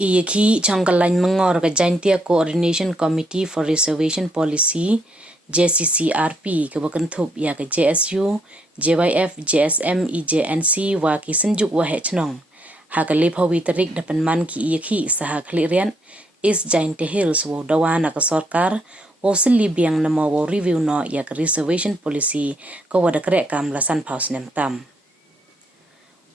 Iyaki changkalain mengor ka Jaintia Coordination Committee for Reservation Policy JCCRP ke bakentup ya ke JSU, JYF, JSM, EJNC wa ki senjuk wa hechnong. Ha ke lephawi terik dapan man ki iyaki saha klirian is Jaintia Hills wa dawana ke sorkar wa seli biang nama wa review no ya ke reservation policy ke wada krek kam lasan paus nem tam.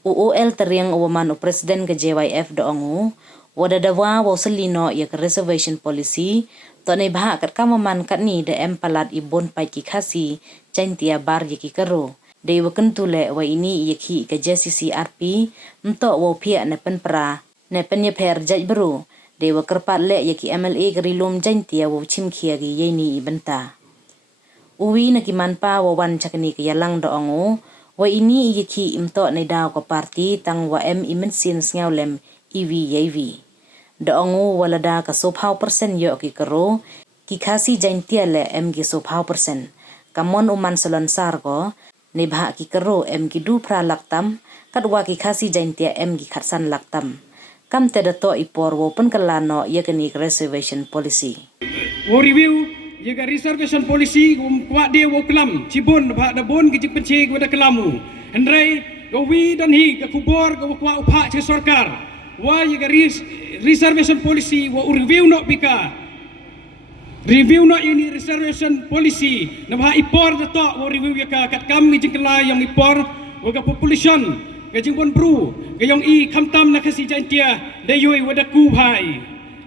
UOL teriang uwaman u presiden ke JYF doongu wada dawa wa selino ya ke reservation policy to ne bah kat kamaman kat ni de empalat ibon pai ki khasi Jaintia bar ye ki karo de wa kentule wa ini ye ki ke JCCRP mto wa phia ne pen pra ne pen ye pher jaj bru de wa kerpat le ye ki MLA ke rilum Jaintia wa chim khia gi ye ni ibenta uwi na ki manpa wa wan chakni ke yalang doongu wa ini ye ki imto ne daw ko parti tang wa imensin sngaulem EV doongu walada ka sophau persen yo ki karo ki khasi Jaintia le ki sophau persen kamon uman salon sar ko ne bha ki karo ki du pra laktam kadwa ki khasi Jaintia ki khatsan laktam kam te dato ipor wo pen kalano ye kini reservation policy wo review ye ga reservation policy kwa de wo klam cibon bha da bon ki penche ko da kelamu andrai go wi dan hi ka kubor go kwa upha che sarkar wa ye ga reservation policy wa review no bika review no ini reservation policy na bha ipor da to wa review ya ka kat kam mi jingla yang ipor wa ga population ga jingbon bru ga yang i khamtam na khasi Jaintia de yoi wa da ku bhai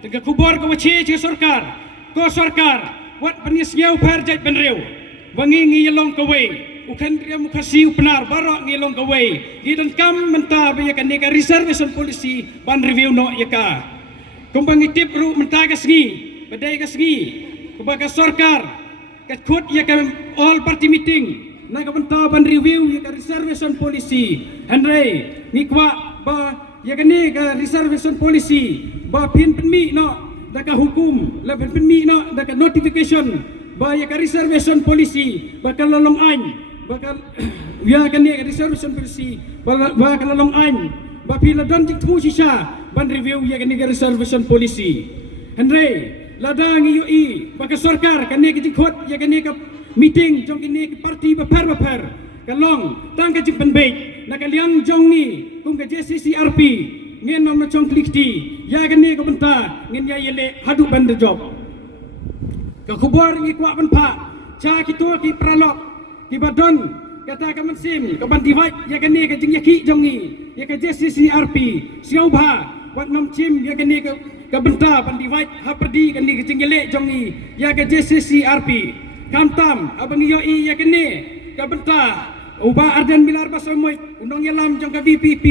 ga kubor ga che che sarkar ko sarkar wat panis ngeu per jaj benreu wangi ngi yelong kawai ukan dia mukasi upenar barok ngilong kawai gidan kam menta ya kan ka reservation policy ban review no ya ka kumbang itip ru menta ka sngi badai ka sngi kubaga sarkar ka khut ya ka all party meeting na ka menta ban review ya ka reservation policy andrei ni kwa ba ya kan ka reservation policy ba pin penmi no da ka hukum la penmi no da ka notification ba ya ka reservation policy bakal lolong ain bakal ya kan ni reservation policy bakal long ain ba pila don tik thu sisa ban review ya kan ni reservation policy andre ladang yu i bakal sarkar kan ni ki khot ya kan ni ka meeting jong ni parti ba par kalong tang ka jing penbe na ka liang jong ni kum ka JCCRP ngin nom chong klikti ya kan ni ka benta ngin ya yele hadu ban de job ka khubor ngi kwa ban pha cha ki to ki pralok Kibadon kata kaman sim kaban divide ya kene ka jing yaki jongi ya ka JCCRP siobha wat nom chim ya kene ka benta ban divide ha perdi kene ka jing yele jongi ya ka JCCRP kamtam abang yo i ya kene ka benta uba arden bilar basomoy unong yalam jong ka VPP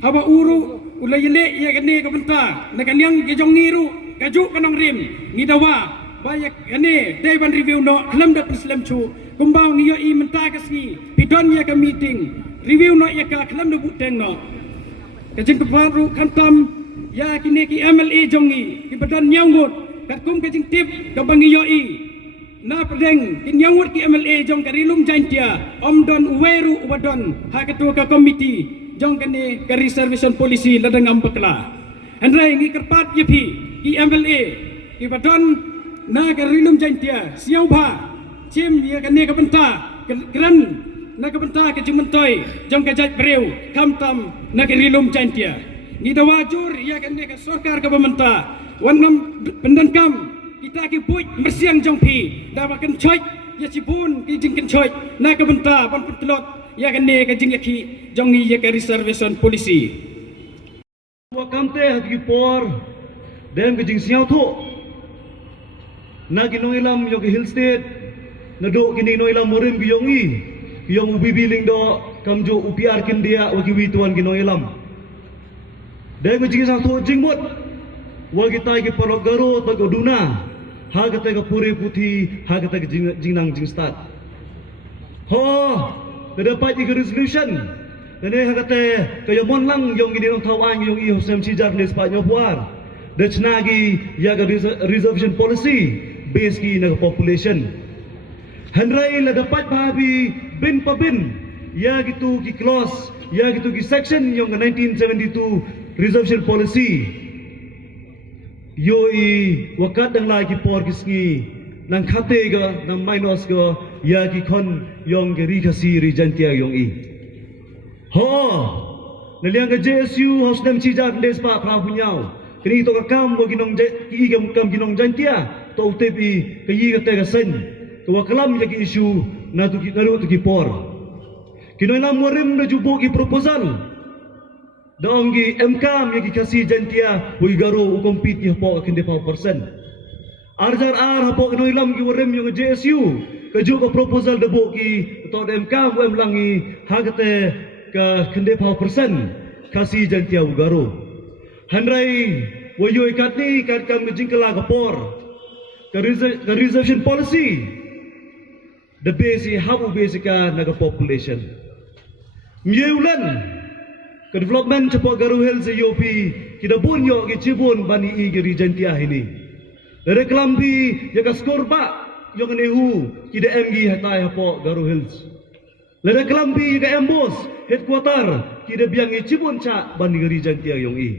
haba uru ula yele ya kene ka benta na kanyang ka jongi ru kaju kanong rim ni dawa bayak kene day ban review no alam da Islam chu kumbang niyo i menta kasi pidon ya ka meeting review no ya ka kalam do buteng no kajing paru kantam ya kini ki MLA jongi ki badan nyangut kat kum kajing tip ka bang niyo i na pedeng kin nyangut ki MLA jong ka rilum Jaintia omdon uweru ubadon ha ketua ka komiti jong kene ka reservation policy ladang ambakla andrai ngi kerpat yepi ki MLA ki badan na ka rilum Jaintia siobha chim ya kan ni ka benta kran na ka benta ka jumentoi jong ka jaj breu kamtam na ka rilum Jaintia ni dawajur ya kan ni ka sarkar ka bementa wanam pendangkam kita ki buj mersiang jong pi da bakan choi ya cibun ki jingkan choi na ka benta ban pentelot ya kan ni ka jing yaki jong ni ya ka reservation policy wa kamte hagi por dem ka jing siaw tho na ginong ilam yo ka hill state nado kini no ilam morim giyongi giyong ubi biling do kamjo upiar kin dia wagi wituan gino ilam dai go jing sang tho jing mot wagi tai ki polok garo to go duna ha ga tai ga puri puthi ha ga tai ga jing nang jing start ho da pai ki resolution ne ha ga tai ka yo mon lang yong gini nong thawang yong i hosem chi jar ne spa nyopuar de chnagi ya ga reservation policy base ki na population Handrai la dapat bahabi bin pabin ya gitu ki clause ya gitu ki section yang 1972 reservation policy yoi wakat dang lai ki por kisngi nang khate ga nang minus ga ya ki kon yong ke ri khasi ri jantia yong i ho naliang ke JSU hos dem chi jak des pa phra punyau kini to ka kam go ginong je ki kam ginong jantia to tepi ke yi ka te ka sen to wakalam ya ki issue na tu ki naru tu ki por kino na morim na jubo ki proposal daongi MKM yang dikasih jantia hui garo kompit ki hapo kinde pa persen arjar hapo kino ilam ki warem yang JSU keju ka proposal debo ki to MKM wem langi hagate ka kinde pa persen kasih jantia hui garo handrai wayo ikatni kat kam jingkala ka por ka reservation policy the basic habu basika naga population mieulan ke development cepat garu health UP kita pun yo ke cibun bani i ke rijantia ini dari kelambi ya ka skor ba yo ke nehu kita MG hatai hapo garu health dari kelambi ya ka embos headquarter kita biang i cibun ca bani ke rijantia yong i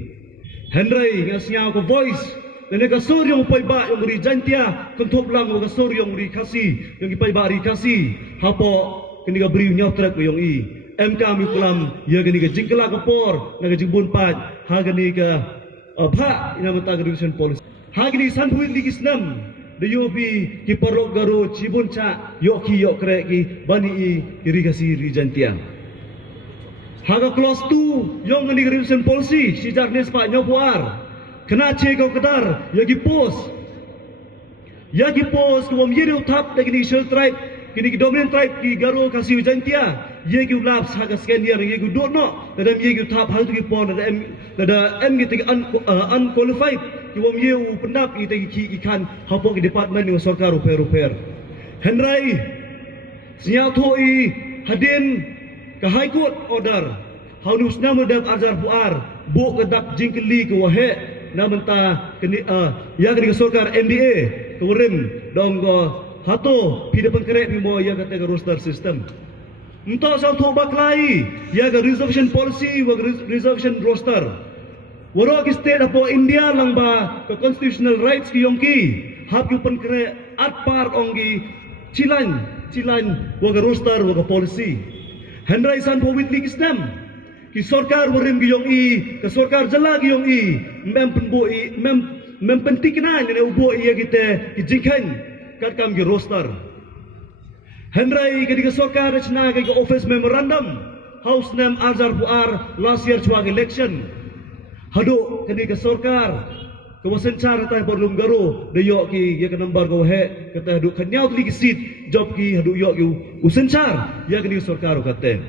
Henry ngasnya ko voice dan ka sor yung pai ba yung rijantia kontop lang ka sor yung rikasi yung pai ba rikasi hapo kini ka briu nyau trek yong i MK mi kulam ya gani ka jingkala ka por na ka jingbun pat ha gani ka bha ina mata revision policy ha gani sanhui ligisnam de yobi ki parok garo cibun cha yoki yokre ki bani i irigasi rijantia ha ka clause 2 yong gani revision policy si jarnes pa nyopuar kena che kau kedar ya ki pos ko yeri utap de gani shell tribe kini ki dominant tribe ki garo kasi rijantia ye ki labs haga scanner ye ki do no dadam ye ki tap hal tu ki pon da em ki unqualified ki wom ye u pendap i te ki kan hapo ki department ni sarkar ruper henrai sia thoi hadin ka high court order haunus nama dap arjar buar bu kedak jingkeli ke wahe namenta kini ya ki sarkar MDA turim dong go hato pide pengkeret mi mo ya kata roster system untuk satu baklai ya ke reservation policy wa reservation roster warok state apo India lang ba ke constitutional rights ki yongki hap yu pengkeret at par ongi cilan wa ke roster wa ke policy hendrai san powit ligisnam ki sarkar warim ki yongi ke sarkar jala ki yongi mem penbo i mem pentikna ne ubo iya kita ki jingkan kat kam ki roster Henry ketika sarkar rachna ke office memorandum house name Azhar Buar last year chuang election hado ketika sarkar kawasan cara tai perlum garo de yo ki ya ke number go he kata hadu khanyau li seat job ki hadu yo ki usen char ya ketika sarkar kate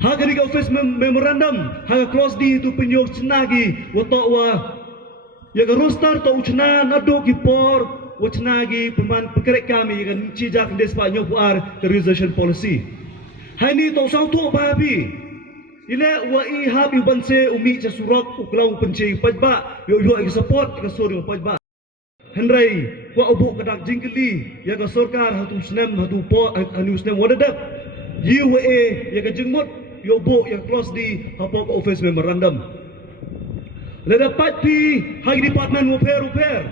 ha ketika office memorandum ha clause di itu penyok chnagi wa to wa ya ke roster to uchna nado ki por wachnagi peman pekerek kami kan cijak des pa nyopuar ke reservation policy hani to sau to babi ile wa i habi banse umi cha surak uklau penci pajba yo yo ke support ke sori pajba henrai wa obu kadak jingkeli ya ke sarkar hatu snem hatu po anu snem wadadap UA ya ke jengmot yo bo ya close di hapok office memorandum le dapat pi hagi department repair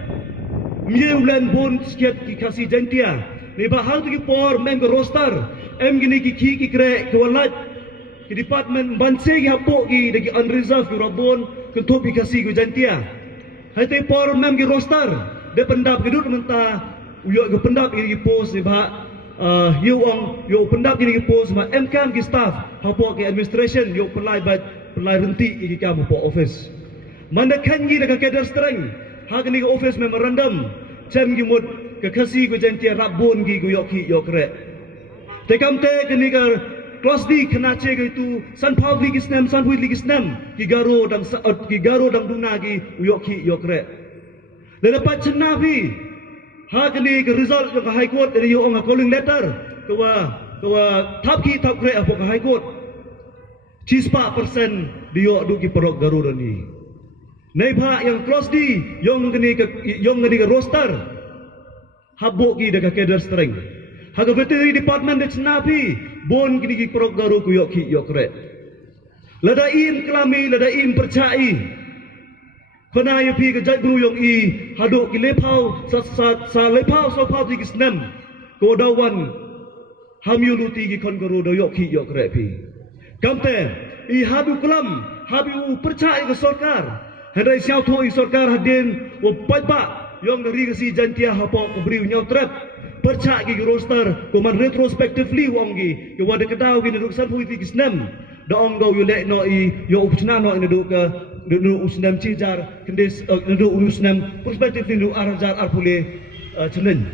mieulan bon skiat ki kasi jantia ni bahal tu ki por mem ke roster em gini ki kre ke walat ki department banse ki hapo ki de ki unreserved ki rabon ke to ki kasi ki jantia hai te por mem ki roster de pendap ki dut menta uyo ke pendap ki post ni bah yo pendap ki post ma MKM ki staff hapo ki administration yo pelai renti ki kam po office mandakan gi de kader strength hak ni ke office memorandum cem gi mut ke kasi ku jantia rabon gi ku yoki yokre te kam te kini ke clause di kena che ke itu san public isnam san huit ligisnam ki garo dang duna gi yoki yokre le dapat cenabi hak ni ke result ke high court dari yo nga calling letter ke tap kre apa ke high court cispa persen dia du ki perok garo ni Naiba yang close di yong gani ke roster habbo ki daga kader strength haga veterinary department de chnapi bon gini ki prok garu ku yokre lada im kelami lada im percai Kena ya pi ke jai bru yong i haduk ki lepau sa lepau so pau ti kisnem ko dawan hamyu luti ki kon garo do yok ki yok re pi kamte i habu kelam habu percaya ke sarkar hadai siau tho i sarkar hadin o pajba yong dari ke si jantia hapo ko bri nyau trap percaya ki roster ko man retrospectively wongi yo wada kedau ki duk san hui ti kisnem da ong go yo le no i yo upchna no ina duk nu usnam cijar kendis nu usnam perspektif nu arajar arpule chenen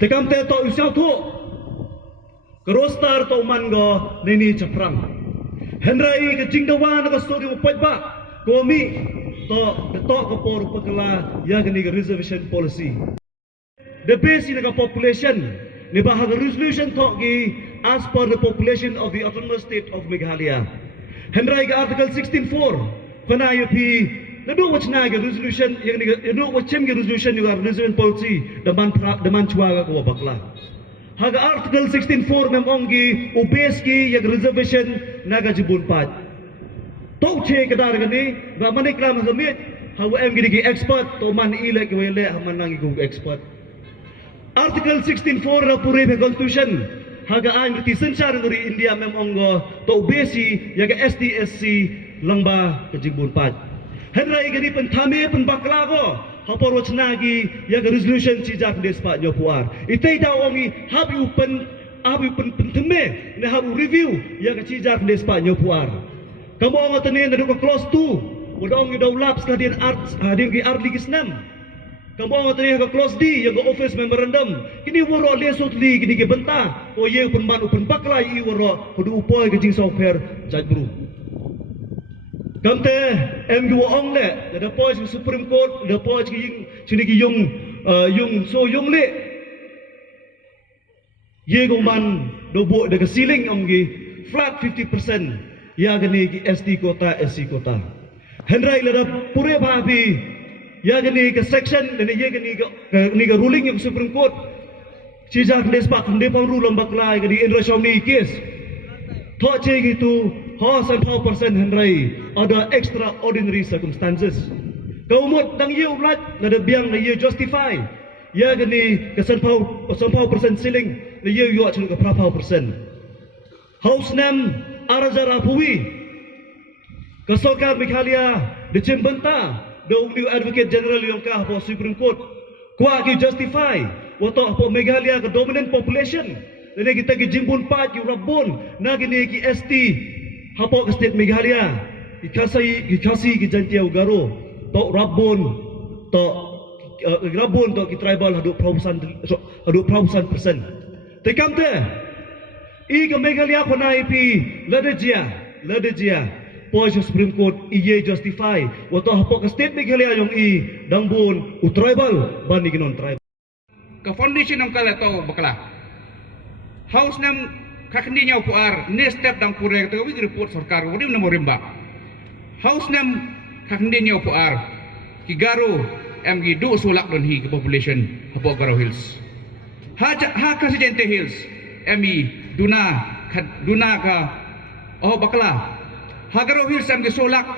tekam te to usiau tho kerostar to mango nini chaprang henrai ke jingdawan ka story upajba komi to ko por pakala ya gani reservation policy the base in the population ni bahag resolution to gi as per the population of the autonomous state of Meghalaya henrai ka article 16.4 Pana yupi nado wachna ga resolution yang ni nado wachem ga resolution ni resolution policy deman chua ko bakla haga article 16.4 memongi ubes ki yang reservation naga jibun pat to che kadar gani ba mani klam hamit hawa em gidi ki expert to man ile ki wele haman nangi ko expert article 16.4 ra pure be constitution haga an ti senchar ngori India memongo to ubesi yaga STSC langba kejibun pat henrai gani penthame penbakla ko hapor wachna gi ya resolution chijak despa nyopuar itei da ongi habu pen penthame ne habu review ya chijak despa nyopuar kamu ngotene nadu ko close 2 udong do laps kadin art hadin gi art ligisnam kamu ngotene ko close D ya office memorandum kini woro lesot li gini ge benta o ye penban bakla i woro kudu upoy ke jing software jajbru kamte em gu ong le the point Supreme Court the point ki sini ki yung le ye go man do bo de ceiling ong gi flat 50% ya gani ki ST kota SC kota henrai le pure ba bi ya gani ke section le ye gani ga ruling yung Supreme Court chijak despak de pang rulong baklai gani indra shawni case tho che gitu Hos and 4% henrai ada extraordinary circumstances. Kaumut dang ye ulat na de biang na ye justify. Ya gani ke 4% ceiling na ye yo chulu ke 4%. House nam arazara puwi. Ke sarkar Meghalaya de Chimbanta the new advocate general yang kah for Supreme Court. Kwa ki justify wato for Meghalaya ke dominant population. Lagi kita ki jimbun pat ki rabon na gini ki ST hapo ke state Meghalaya ikasi ki jantia ugaro to rabon to ki tribal hadu prabusan persen tekam te i ke Meghalaya kona ipi ladejia pois Supreme Court iye justify wato hapo ke state Meghalaya yung i dangbon u tribal bani non tribal ke foundation ang kala to bakla house nam kakni nyau puar ne step dang pure to wi report sarkar wadi na morimba house nam kakni nyau puar ki garo em gi du sulak don hi ke population hapo Garo Hills ha Presidente Hills emi duna ka oh bakla ha Garo Hills em gi sulak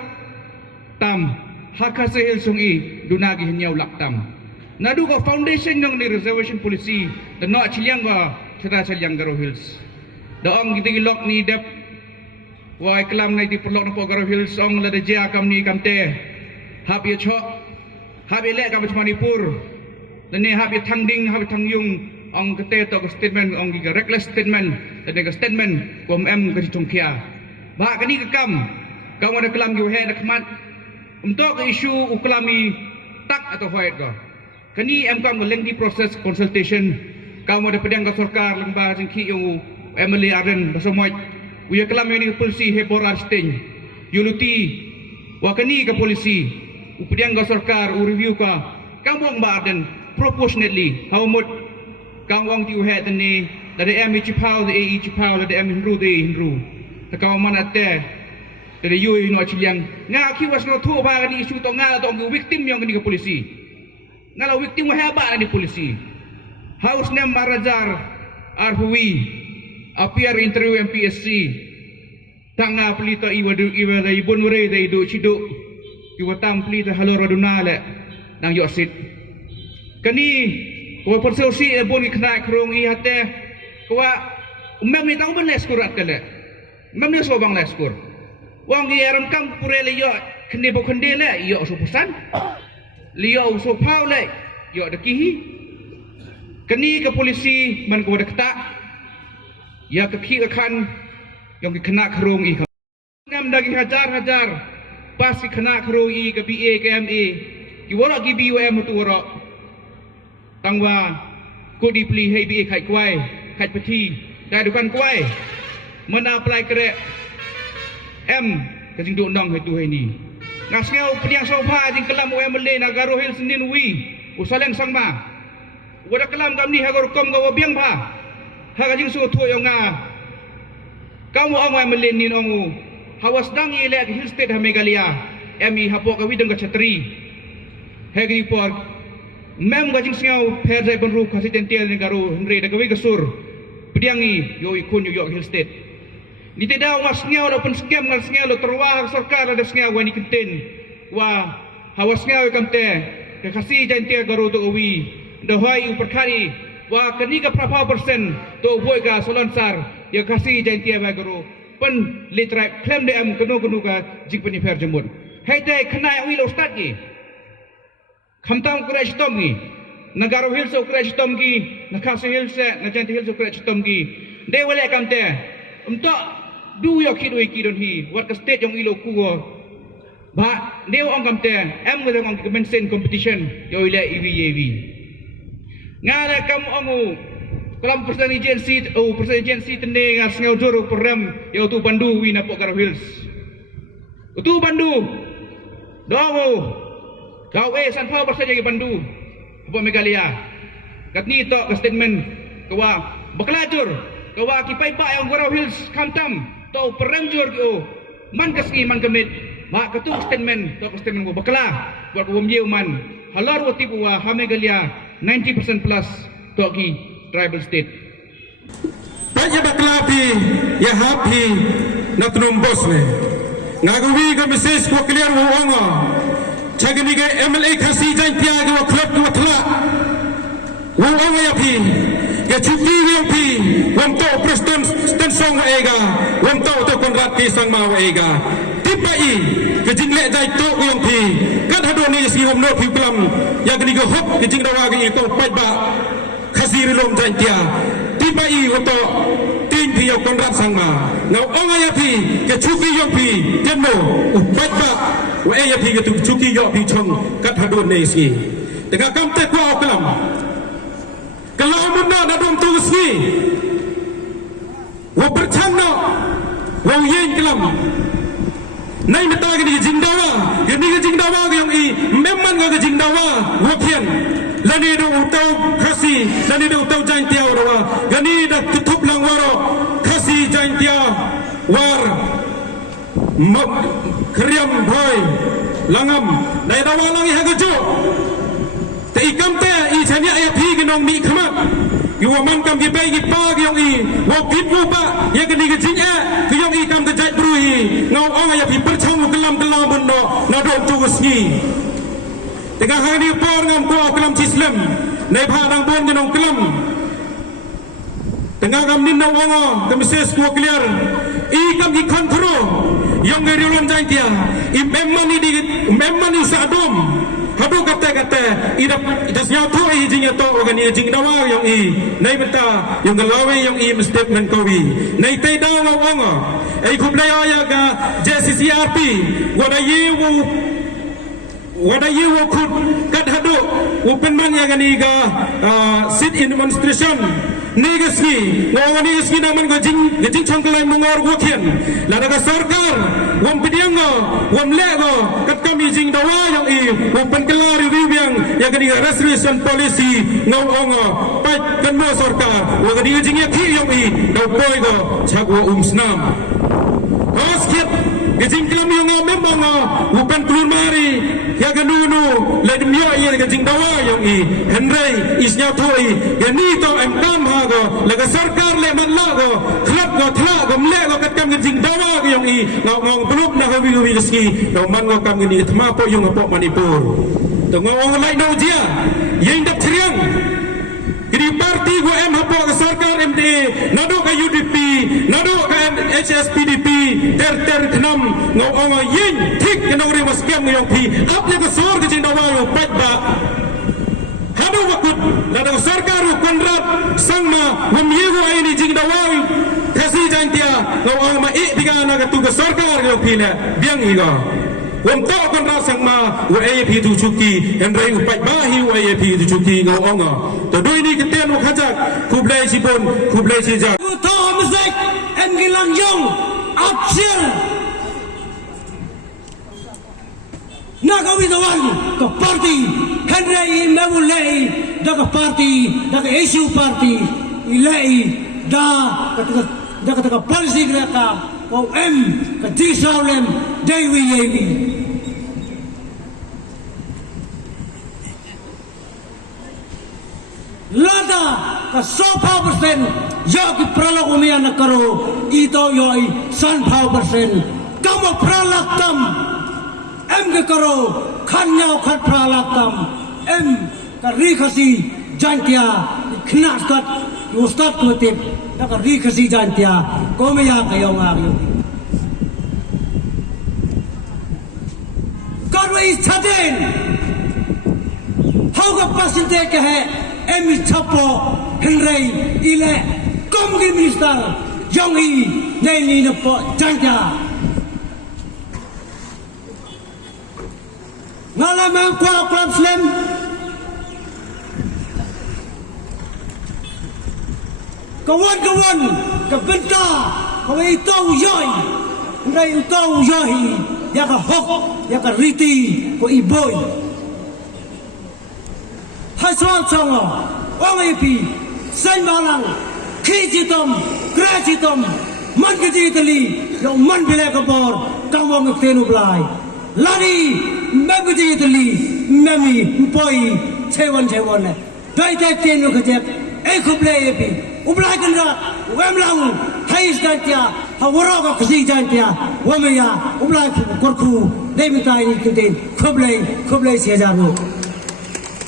tam ha Kasih Hills sungi duna gi nyau lak tam nadu ko foundation ng ni reservation policy the no chiliang ga sira chiliang Garo Hills daong kita gilok ni dep wai kelam nai di perlok na Garo Hills ong la de jia kam ni kam te hab ye chok hab ye le kam Manipur dan ni hab ye thangding hab thangyung ong kete to statement ong gi reckless statement dan ga statement kom em ga chongkia ba kani ka kam ada kelam gi he na khmat untuk isu uklami tak atau white ga kani em kam lengthy process consultation kamu ada pedang ka sarkar lembah jengki yung Emily Arden basamoy uya kelam ni polisi hebor arsting yuluti wakani ka polisi upediang ka sarkar u review ka kamu ang Arden proportionately how much kawang ti uhe tani dari emi chipau de e chipau de emi hinru ta kawaman atte dari yu no chiliang nga kiwas no thu ba ni isu to nga to ang victim yang ni ka polisi ngala victim wa haba ni polisi house name Marajar Arhui appear interview MPSC tanga pelita iwadu iwala ibon mure dai do chido kiwa tam pli ta halo raduna le nang yo sit kani ko persosi e bon ikna krong I hate ko mem ni tang ben les kurat kale mem ni so bang les kur wang gi aram kam pure le yo kende bo kende le yo so pusan le yo so pau le yo de kihi kani ke polisi man ko de kta ya ke ki kan yang kena krong I ngam daging hajar pas kena krong I ke BA ke MA ki wora ki BUM tu wora tangwa ko di pli hei BA khai kwai khai pati dai dukan kwai mana apply kere M ke jing do nang hai tu hai ni ngasngau pediang sofa jing kelam we mele nagaro hil senin wi usalen sangma wada kelam kam ni hagor kom go biang pha ha jing so thu yo nga kamu ongwai mele ni nongu hawas dang ile hil state ha Meghalaya MI hapo ka widang ka chatri hegi por mem gajing singau per jai benru kasitentel negaro hendre da gawi gasur pediangi yo ikun yo hill state ni tidak was ngau da pen scam ngal ngau lo terwah sarkar da ngau wani kenten wa hawas ngau kamte ke khasi jantia garo to wi da hoi uperkari wa kani ka prapha persen to boy ka solonsar ya khasi jantia ba garo pen litrai claim de am keno ka jik pani fer jemut hai dai khna wi lo start ki khamtam crash tom gi nagaro hill so crash tom gi nakasi hill se na janti hill so crash tom gi de wale kamte umto du yo kidoi kidon hi wat ka state yong ilo kugo ba neu ong kamte em ngel ong mention competition yo ile EVAV ngara kam ongu kelam person agency tende ngar ngau joro program yo tu bandu wi na Garo Hills tu bandu dawo kau sanfau pasal jadi bandu apa Meghalaya katni to ka statement kawa baklajur kawa kipai ba yang Garo Hills kamtam to peremjur yo man kaski man kamit ma katu statement to statement ko bakla buat ko mieu man halar wo tipu wa ha Meghalaya 90% plus to ki tribal state banyak bakla pi ya happy na tunum bos ne ngagawi ka message ko clear wo onga chagini ke MLA khasi jantia ke wo club ko thla wo onga ya pi ke chuti yang pi wam to preston sten song wa ega wam to konrat ki sang ma wa ega tipai ke jingle dai to ko yang pi kan hado ni si hom no pi klam ya gni ke hop ke jing dawa ke ko pai ba khasi rilom jantia tipai wo to tin pi yo konrat sang ma ngau onga ya pi ke chuti yang pi jeno upai ba wa ya pi ke tu chuki yo pi chong kat hado ni si dengan kam te ko klam kalau muna na dong tu sni wo perchang no wo yen kelam nai mata ke jingdawa ke jingdawa ke yang I memang ke jingdawa wo pian lani do utau khasi lani do utau jain tia wa gani da tutup lang waro khasi jain tia war kriam boy langam dai dawa langi hagajo te ikam te I chania ya phi ke nong mi khamat yu man kam gi bai gi pa gi yong I wo pit wo ba ya ke ni ke jing a ke yong I kam te jai brui ngau ong ya phi per chong kelam bun no na do tu sni te ga ha ni por ngam ko kelam Islam nei pha dang bon ke nong kelam te ga gam nin no ongo ke message ko clear I kam gi kontro yong ge rilon jai tia I memani sa dom hadu kata ida siap tu I jing to organi jing dawa yang I nai beta yang galawe yang I statement kawi nai tai dawa wanga ai kublai aya ga JCCRP wada yewu khut kat hadu open man ya gani ga sit in demonstration negasi ngawani iski naman ga jing changkalai mungor gokhian lada ga sarkar wam pedianga wam lego kat kami jing dawa yang I open kelar review yang gani ga restoration policy ngaw onga pai kan mo sarkar wa gani jing ya thi yang I do boy go chagwa snam hoskiet gajing kelam yang memang bukan keluar mari ya ganunu le demio ia gajing dawa yang i Henry isnya thoi ya ni to em kam ha go le ka sarkar le man la go khlap go thla go mle go kat kam gajing dawa yang i ngong peluk na hawi hawi ski do man go kam ni thma po yung po Manipur to ngong lai no dia yang dak triang Kini parti gua hapo ke sarkar MDA, nado ke UDP, nado ke HSPDP, ter kenam ngau orang yin tik kenang ri maskem yang pi, apne ke sor ke jindawa yo pajba. Hado wakut nado sarkar konrat sangma wamiego ini jindawa kasi jantia ngau orang ma diga na ke tu ke sarkar yo pi le biang higa. Untuk kontra sangma UAP tu cuki, Henry upai bahi UAP tu cuki ngau onga. Tadoi ni ketian wakajak kublai sipon kublai sejak. Tahu mesek Engilang Yong Absir. Nagawitawan ke parti Henry Mewulei dah ke parti dah ke isu parti ilai dah kata polisi mereka OM ke Disalem Dewi Yewi. Lada ke 100% yang peralak umia nak karo itu yoi 100% kamu peralak kam em ke karo kanyau kat peralak kam em kerikasi jantia kena stat ustad kutip dak kerikasi jantia kau meya kayong ayo karo istaden hau ke pasinte ke hai Emi Chapo Henry ile Komgi Minister Yongi Neni Nepo Janja Ngalamang Kuala Kuala Slam Kawan-kawan Kebenta Kawan itu yoi Henry itu yoi Yaka hok Yaka riti Ko iboy Hai soal songo, orang ipi, sen malang, kijitom, grajitom, man kejiteli, yang man bila kabor, kamu ngekenu belai, lari, membejiteli, memi, mpoi, cewan, dai tenu kejek, kublai ipi, ublai kendrat, wemlang, hai jantia, hawara kasi jantia, wamaya, ublai korku, dai minta ini kentin, kublai sejaru.